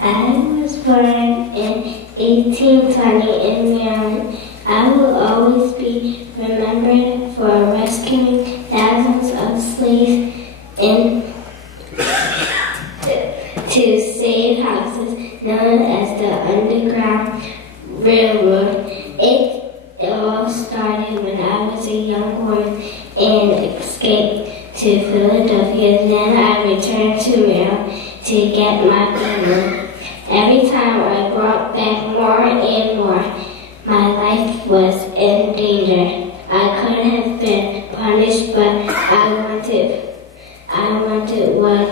I was born in 1820 in Maryland. I will always be remembered for rescuing thousands of slaves to save houses, known as the Underground Railroad. It all started when I was a young woman and escaped to Philadelphia. Then I returned to Maryland to get my family. Every time I brought back more and more, my life was in danger. I could have been punished, but I wanted what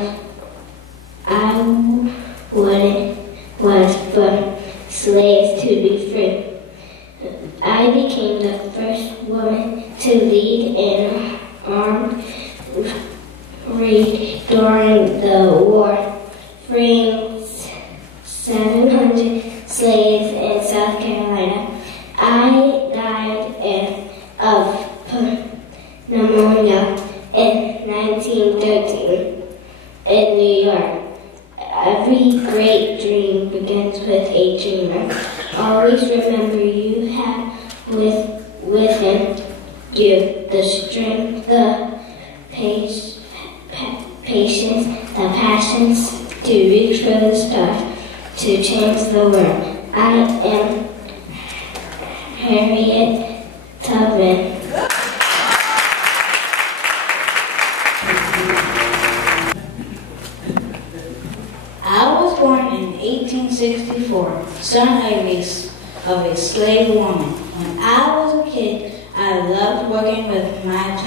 I wanted was for slaves to be free. I became the first woman to lead an armed raid during the war, freeing 700 slaves in South Carolina. I died of pneumonia in 1913 in New York. Every great dream begins with a dreamer. Always remember you have within you the strength, the patience, the passions to reach for the stars, to change the world. I am Harriet Tubman. I was born in 1864, son of a slave woman. When I was a kid, I loved working with plants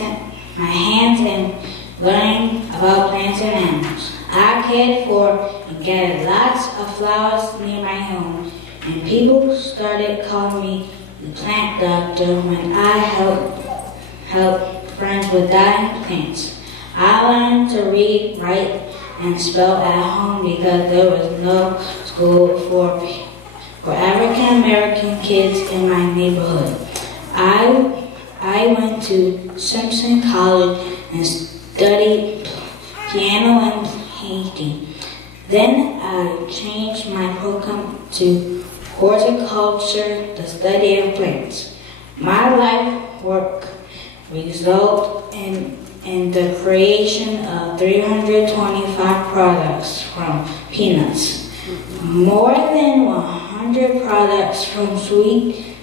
and my hands and learning about plants and animals. I cared for and gathered lots of flowers near my home, and people started calling me the plant doctor when I helped friends with dying plants. I learned to read, write, and spell at home because there was no school for African American kids in my neighborhood. I went to Simpson College and studied piano and painting. Then I changed my program to horticulture, the study of plants. My life work resulted in the creation of 325 products from peanuts, more than 100 products from sweet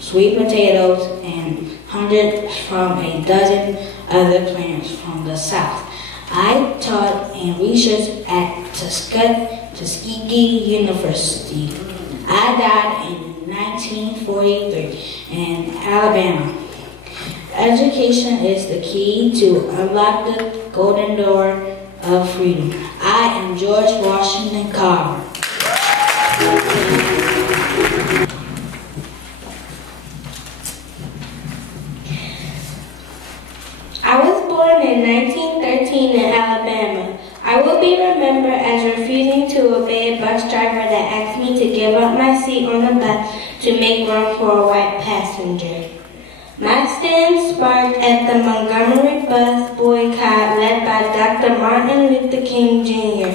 potatoes, and hundreds from a dozen other plants from the South. I taught and researched at Tuskegee University. I died in 1943 in Alabama. Education is the key to unlock the golden door of freedom. I am George Washington Carver. I was born in 1913 in Alabama. I will be remembered as refusing to obey a bus driver that asked me to give up my seat on the bus to make room for a white passenger. My stand sparked at the Montgomery bus boycott led by Dr. Martin Luther King Jr.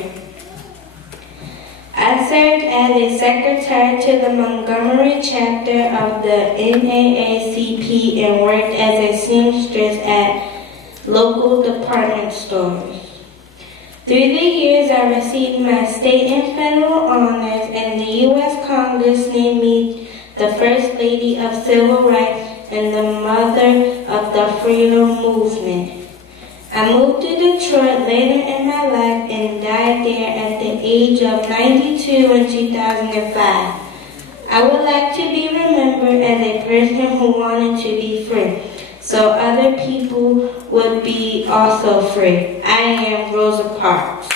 I served as a secretary to the Montgomery chapter of the NAACP and worked as a seamstress at local department stores. Through the years, I received my state and federal honors, and the U.S. Congress named me the First Lady of Civil Rights and the mother of the freedom movement. I moved to Detroit later in my life and died there at the age of 92 in 2005. I would like to be remembered as a person who wanted to be free, so other people would be also free. I am Rosa Parks.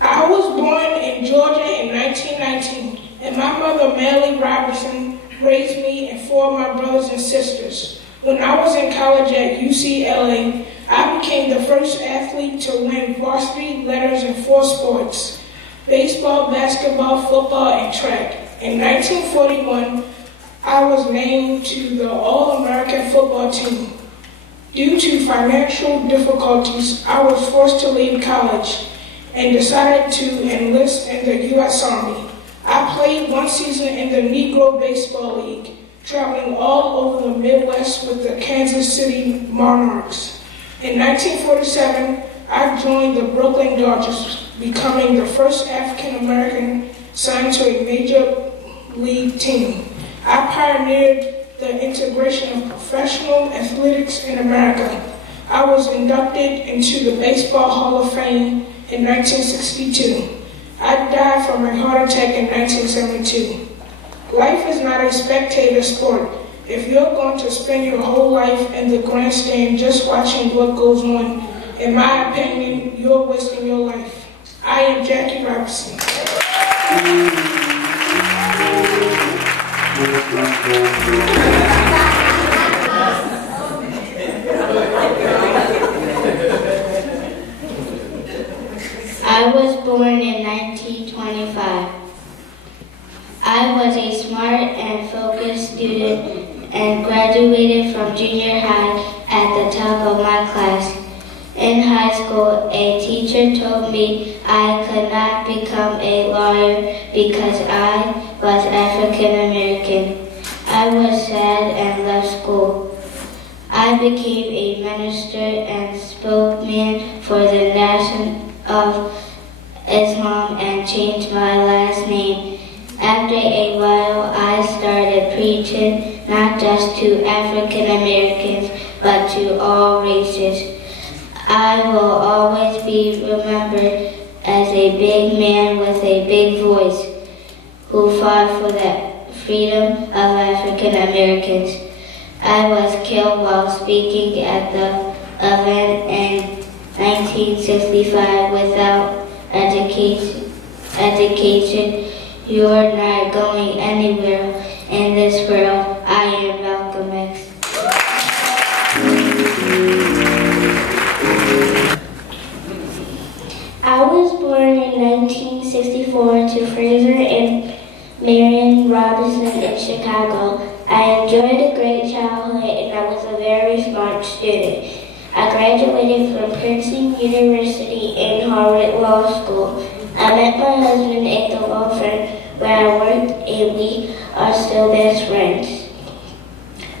I was born in Georgia in 1919, and my mother, Mary Robertson, raised me and four of my brothers and sisters. When I was in college at UCLA, I became the first athlete to win varsity letters in 4 sports: baseball, basketball, football, and track. In 1941, I was named to the All-American football team. Due to financial difficulties, I was forced to leave college and decided to enlist in the U.S. Army. I played one season in the Negro Baseball League, traveling all over the Midwest with the Kansas City Monarchs. In 1947, I joined the Brooklyn Dodgers, becoming the first African-American signed to a major league team. I pioneered the integration of professional athletics in America. I was inducted into the Baseball Hall of Fame in 1962. I died from a heart attack in 1972. Life is not a spectator sport. If you're going to spend your whole life in the grandstand just watching what goes on, in my opinion, you're wasting your life. I am Jackie Robinson. I was born in 1925. I was a smart and focused student and graduated from junior high at the top of my class. In high school, a teacher told me I could not become a lawyer because I was African American. I was sad and left school. I became a minister and spokesman for the Nation of Islam and changed my last name. After a while, I started preaching not just to African Americans, but to all races. I will always be remembered as a big man with a big voice who fought for the freedom of African Americans. I was killed while speaking at the event in 1965 without education. You are not going anywhere in this world. I am Malcolm X. I was born in 1964 to Fraser and Marion Robinson in Chicago. I enjoyed a great childhood and I was a very smart student. I graduated from Princeton University and Harvard Law School. I met my husband at the law firm where I worked and we are still best friends.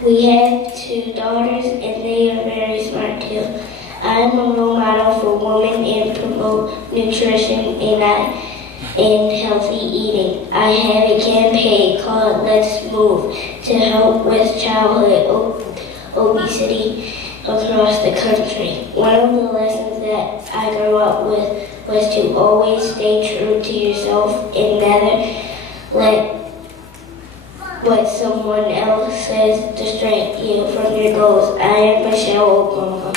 We have 2 daughters and they are very smart too. I am a role model for women and promote nutrition and healthy eating. I have a campaign called Let's Move to help with childhood obesity across the country. One of the lessons that I grew up with was to always stay true to yourself and never let what someone else says distract you from your goals. I am Michelle Obama.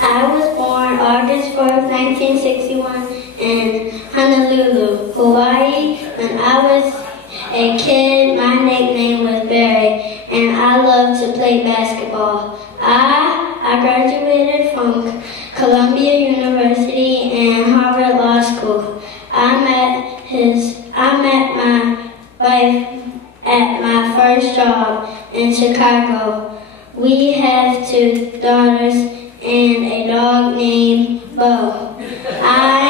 I was born August 4th, 1961 in Honolulu, Hawaii. When I was a kid, my nickname was Barry, and I loved to play basketball. I graduated from Columbia University and Harvard Law School. I met my wife at my first job in Chicago. We have 2 daughters and a dog named Bo. I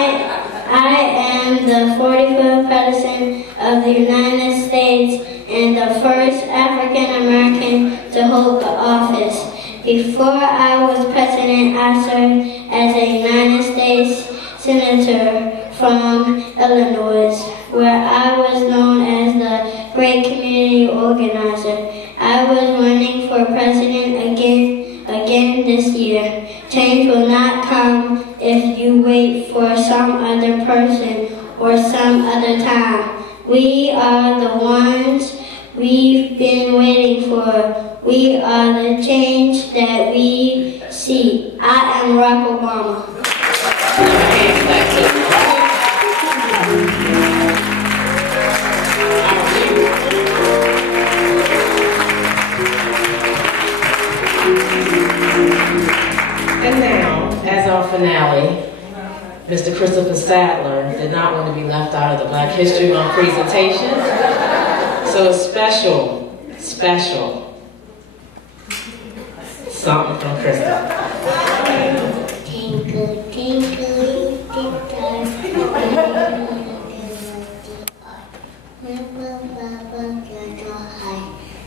am the 45th President of the United States and the first African American to hold the office. Before I was president, I served as a United States Senator from Illinois, where I was known as the Great Community Organizer. I was running for president again this year. Change will not come if you wait for some other person or some other time. We are the ones we've been waiting for. We are the change that we see. I am Barack Obama. And now, as our finale, Mr. Christopher Sadler did not want to be left out of the Black History Month presentation. So it's special something from Christopher. Tinkle, tinkle, little star,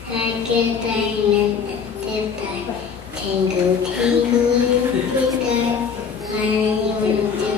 like a diamond at the dark. Tingle, tingle, little star, honey, wonder what you are.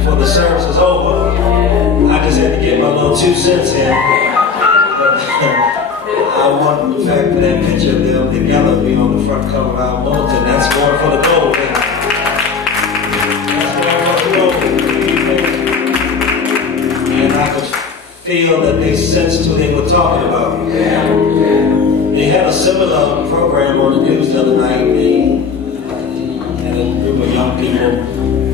Before the service is over. I just had to get my little 2 cents in. But I want the fact for that picture of them together be on the front cover of our bulletin. That's going for the gold. That's going for the gold. And I could feel that they sensed who they were talking about. They had a similar program on the news the other night. They had a group of young people,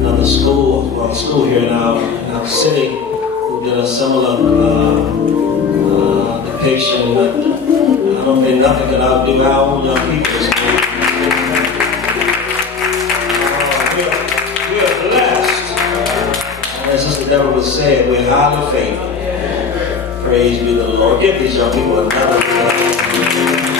another school, well, a school here in our city, who did a similar depiction, but I don't think nothing could outdo our own young people. We're blessed. And as Sister Deborah was saying, we're highly favored. Praise be the Lord. Give these young people another.